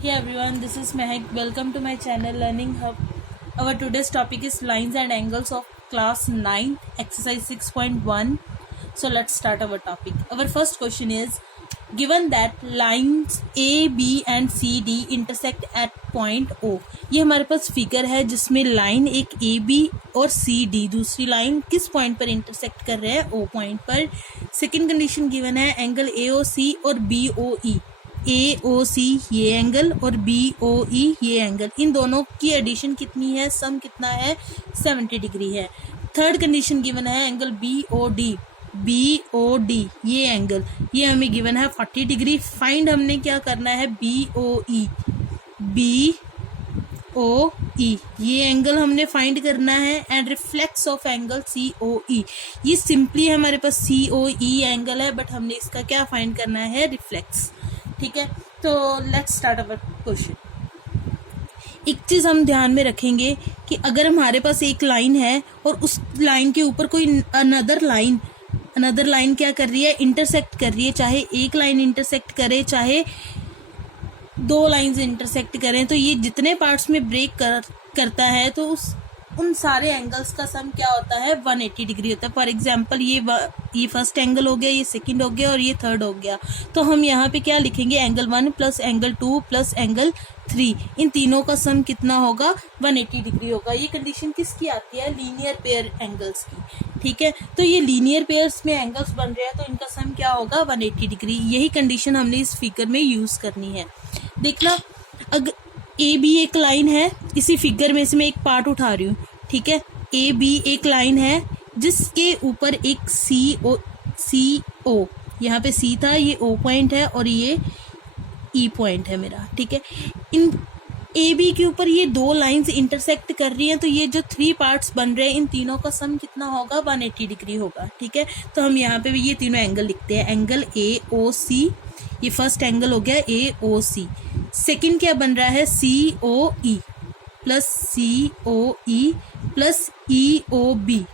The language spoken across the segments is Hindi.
Hey everyone, this is Mehak. Welcome to my channel Learning Hub. Our today's topic is lines and angles of class 9, exercise 6.1. So let's start our topic. Our first question is, given that lines A, B and C, D intersect at point O. ये हमारे पास फिगर है जिसमें लाइन एक ए बी और सी डी दूसरी लाइन किस पॉइंट पर इंटरसेक्ट कर रहे हैं, ओ पॉइंट पर. सेकेंड कंडीशन गिवन है एंगल ए ओ सी और बी ओ ई. ए ओ सी ये एंगल और बी ओ ई ये एंगल, इन दोनों की एडिशन कितनी है, सम कितना है, 70 डिग्री है. थर्ड कंडीशन गिवन है angle B O D. B O D ये एंगल, ये हमें गिवन है 40 डिग्री. फाइंड हमने क्या करना है, बी ओ ई. बी ओ ई ये एंगल हमने फाइंड करना है and reflex of angle C O E. ये सिंपली हमारे पास सी ओ ई एंगल है, बट हमने इसका क्या फाइंड करना है, रिफ्लेक्स. ठीक है, तो लेट्स स्टार्ट अवर क्वेश्चन. एक चीज हम ध्यान में रखेंगे कि अगर हमारे पास एक लाइन है और उस लाइन के ऊपर कोई अनदर लाइन क्या कर रही है, इंटरसेक्ट कर रही है. चाहे एक लाइन इंटरसेक्ट करे चाहे दो लाइंस इंटरसेक्ट करें, तो ये जितने पार्ट्स में ब्रेक करता है तो उन सारे एंगल्स का सम क्या होता है, 180 डिग्री होता है. फॉर एग्जांपल ये फर्स्ट एंगल हो गया, ये सेकंड हो गया और ये थर्ड हो गया. तो हम यहाँ पे क्या लिखेंगे, angle 1 plus angle 2 plus angle 3, इन तीनों का सम कितना होगा, 180 डिग्री होगा. ये कंडीशन किसकी आती है, लीनियर पेयर एंगल्स की. ठीक है, तो ये लीनियर पेयर्स में एंगल्स बन रहे हैं तो इनका सम क्या होगा, 180 डिग्री. यही कंडीशन हमने इस फिगर में यूज करनी है. देखना, अगर ए बी एक लाइन है, इसी फिगर में से मैं एक पार्ट उठा रही हूँ. ठीक है, ए बी एक लाइन है जिसके ऊपर एक सी ओ, यहाँ पे सी था, ये ओ पॉइंट है और ये ई पॉइंट है मेरा. ठीक है, इन ए बी के ऊपर ये दो लाइंस इंटरसेक्ट कर रही हैं, तो ये जो 3 पार्ट्स बन रहे हैं इन तीनों का सम कितना होगा, 180 डिग्री होगा. ठीक है, तो हम यहाँ पे भी ये तीनों एंगल लिखते हैं. एंगल ए ओ सी, ये फर्स्ट एंगल हो गया ए ओ सी. सेकेंड क्या बन रहा है, C O E plus C O E plus E O B.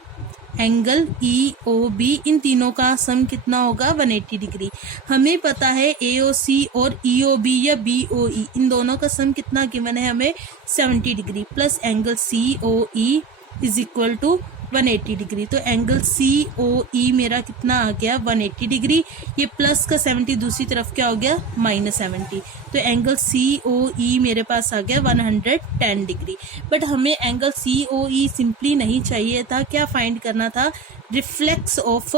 Angle E O B, इन तीनों का सम कितना होगा, 180 डिग्री. हमें पता है ए ओ सी और ई ओ बी या बी ओ ई, इन दोनों का सम कितना गिवन है हमें, 70 degree. Plus angle C O E is equal to 180 degree. तो एंगल सी ओ ई मेरा कितना आ गया, 180 डिग्री. ये प्लस का 70 दूसरी तरफ क्या हो गया, -70. तो एंगल सी ओ ई मेरे पास आ गया 110 डिग्री. बट हमें एंगल सी ओ ई सिंपली नहीं चाहिए था, क्या फाइंड करना था, reflex of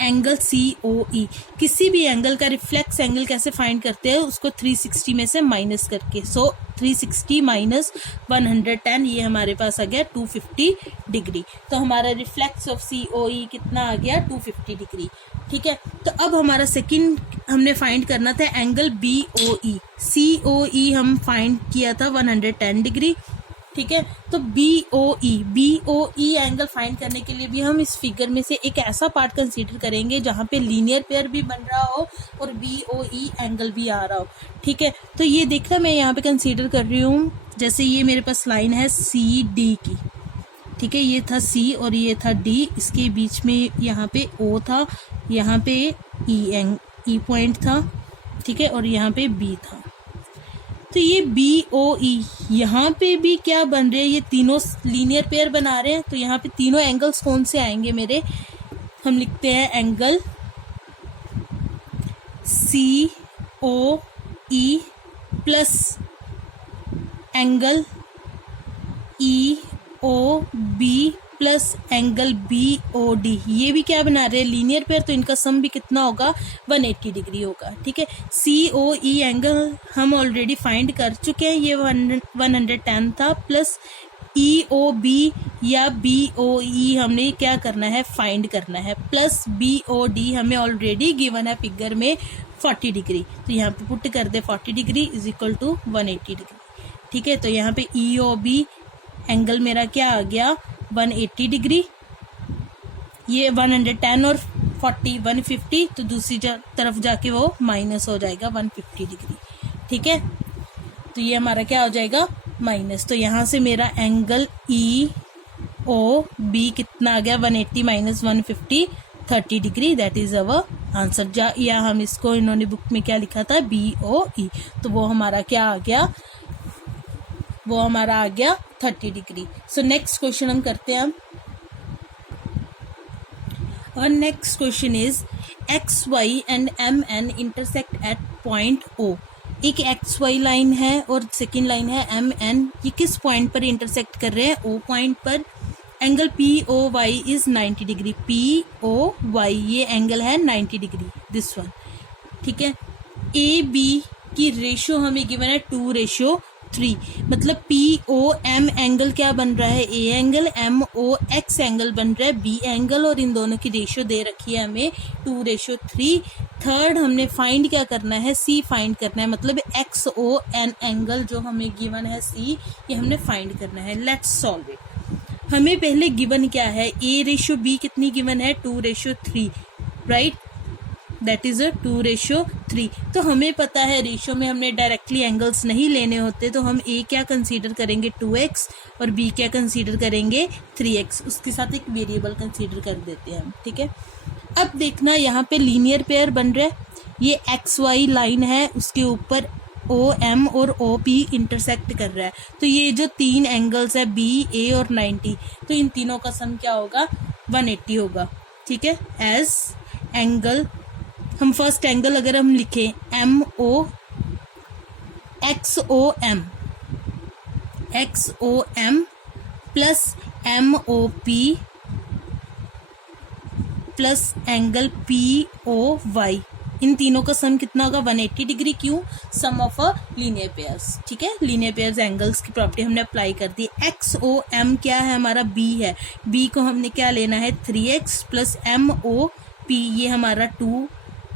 angle C O ई. किसी भी एंगल का रिफ्लेक्स एंगल कैसे फाइंड करते हैं, उसको 360 में से माइनस करके. सो 360 माइनस 110, ये हमारे पास आ गया 250 डिग्री. तो हमारा रिफ्लेक्स ऑफ सी ओ ई कितना आ गया, 250 डिग्री. ठीक है, तो अब हमारा सेकंड हमने फाइंड करना था एंगल बी ओ ई. सी ओ ई हम फाइंड किया था 110 डिग्री. ठीक है, तो B O E angle find करने के लिए भी हम इस फिगर में से एक ऐसा पार्ट कंसीडर करेंगे जहाँ पे लीनियर पेयर भी बन रहा हो और बी ओ ई एंगल भी आ रहा हो. ठीक है, तो ये देखना, मैं यहाँ पे कंसीडर कर रही हूँ, जैसे ये मेरे पास लाइन है सी डी की. ठीक है, ये था सी और ये था डी, इसके बीच में यहाँ पे ओ था, यहाँ पे ई पॉइंट था. ठीक है, और यहाँ पे बी था. तो ये बी ओ ई यहाँ पे भी क्या बन रहे हैं, ये तीनों लीनियर पेयर बना रहे हैं. तो यहाँ पे तीनों एंगल्स कौन से आएंगे मेरे, हम लिखते हैं angle C O E plus angle E O B plus angle B O D. ये भी क्या बना रहे हैं, लीनियर पेयर, तो इनका सम भी कितना होगा, 180 डिग्री होगा. ठीक है, सी ओ ई एंगल हम ऑलरेडी फाइंड कर चुके हैं, ये 110 था. प्लस ई ओ बी या बी ओ ई हमने क्या करना है, फाइंड करना है. प्लस बी ओ डी हमें ऑलरेडी गिवन है फिगर में 40 डिग्री. तो यहाँ पे पुट कर दे 40 degree is equal to 180 degree. ठीक है, तो यहाँ पे ई ओ बी एंगल मेरा क्या आ गया, 180 डिग्री. ये 110 और 40 150, तो दूसरी तरफ जाके वो माइनस हो जाएगा 150 डिग्री. ठीक है, तो ये हमारा क्या हो जाएगा, माइनस. तो यहाँ से मेरा एंगल ई ओ बी कितना आ गया, 180 minus 150, 30 degree. That is our answer, या हम इसको, इन्होंने बुक में क्या लिखा था, BOE, तो वो हमारा क्या आ गया, वो हमारा आ गया 30 डिग्री। सो नेक्स्ट क्वेश्चन हम करते हैं। और next question is XY and MN intersect at point O। एक XY लाइन है और सेकेंड लाइन है MN, ये किस पॉइंट पर इंटरसेक्ट कर रहे हैं, O पॉइंट पर। Angle POY is 90 degree, POY ये एंगल है 90 डिग्री, दिस वन, ठीक है। AB की रेशो हमें गिवन है 2:3, मतलब POM एंगल क्या बन रहा है, A एंगल, MOX एंगल बन रहा है B एंगल, और इन दोनों की रेशो दे रखी है हमें 2:3। थर्ड हमने फाइंड क्या करना है, C फाइंड करना है, मतलब XON एंगल जो हमें गिवन है C, ये हमने फाइंड करना है। Let's solve it. हमें पहले गिवन क्या है, A/B कितनी गिवन है, 2:3, राइट, दैट इज 2:3। तो हमें पता है रेशियो में हमने डायरेक्टली एंगल्स नहीं लेने होते, तो हम A क्या कंसीडर करेंगे 2x और B क्या कंसीडर करेंगे 3x, उसके साथ एक वेरिएबल कंसीडर कर देते हैं हम, ठीक है। अब देखना यहाँ पे लीनियर पेयर बन रहा है, ये XY लाइन है, उसके ऊपर OM और OP इंटरसेक्ट कर रहा है, तो ये जो तीन एंगल्स है B, A और 90, तो इन तीनों का सम क्या होगा, 180 होगा, ठीक है। एज एंगल, हम फर्स्ट एंगल अगर हम लिखें XOM plus MOP plus angle POY, इन तीनों का सम कितना होगा, 180 डिग्री। क्यों, सम ऑफ अ लीनियर पेयर्स, ठीक है, लीनियर पेयर्स एंगल्स की प्रॉपर्टी हमने अप्लाई कर दी। XOM क्या है, हमारा B है, B को हमने क्या लेना है 3x प्लस MOP, ये हमारा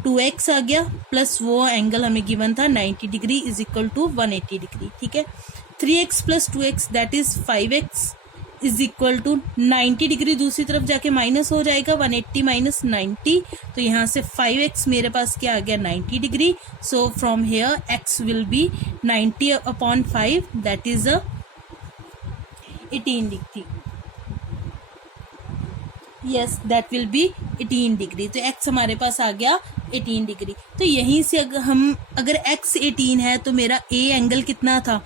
2x आ गया, प्लस वो एंगल हमें गिवन था 90 degree is equal to 180 degree, ठीक है। 3x plus 2x that is 5x is equal to 90 degree, दूसरी तरफ जाके माइनस हो जाएगा, 180 माइनस 90, तो यहाँ से 5x मेरे पास क्या आ गया 90 degree. So from here x will be 90/5 that is 18 degree, yes that will be 18 degree. तो x हमारे पास आ गया 18 डिग्री। तो यहीं से अगर x 18 है तो मेरा A एंगल कितना था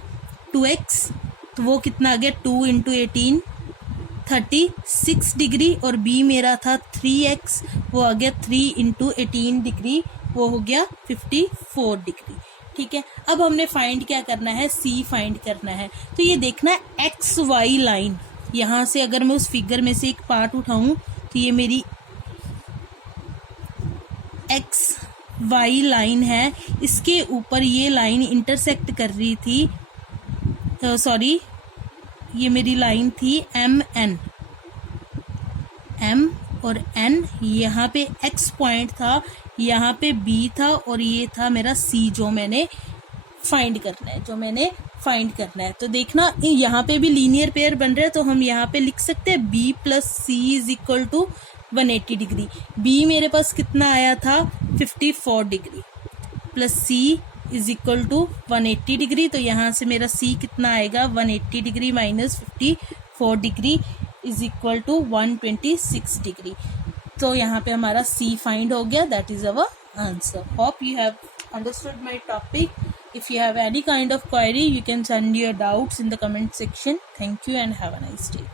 2x, तो वो कितना आ गया 2 इंटू 18 36 डिग्री, और B मेरा था 3x, वो आ गया 3 इंटू 18 डिग्री, वो हो गया 54 डिग्री, ठीक है। अब हमने फाइंड क्या करना है, C फाइंड करना है। तो ये देखना है XY लाइन, यहाँ से अगर मैं उस फिगर में से एक पार्ट उठाऊं तो ये मेरी XY लाइन है, इसके ऊपर ये लाइन इंटरसेक्ट कर रही थी, सॉरी ये मेरी लाइन थी MN, M और N, यहाँ पे X पॉइंट था, यहाँ पे B था, और ये था मेरा C जो मैंने फाइंड करना है, तो देखना यहाँ पे भी लीनियर पेयर बन रहा है, तो हम यहाँ पे लिख सकते हैं B plus C is equal to 180 degree. B मेरे पास कितना आया था 54 degree plus C is equal to 180 degree, तो यहाँ से मेरा C कितना आएगा 180 degree minus 54 degree is equal to 126 degree. तो यहाँ पे हमारा C फाइंड हो गया, that is our answer. Hope you have understood my topic. If you have any kind of query, you can send your doubts in the comment section. Thank you and have a nice day.